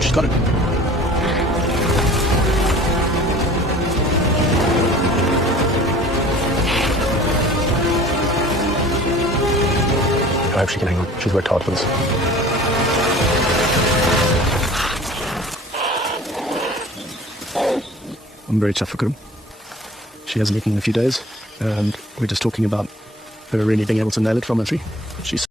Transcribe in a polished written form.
She's got it. I hope she can hang on. She's worked hard for this. I'm very tough for Kurum. She hasn't eaten in a few days, and we're just talking about her really being able to nail it from a tree. She's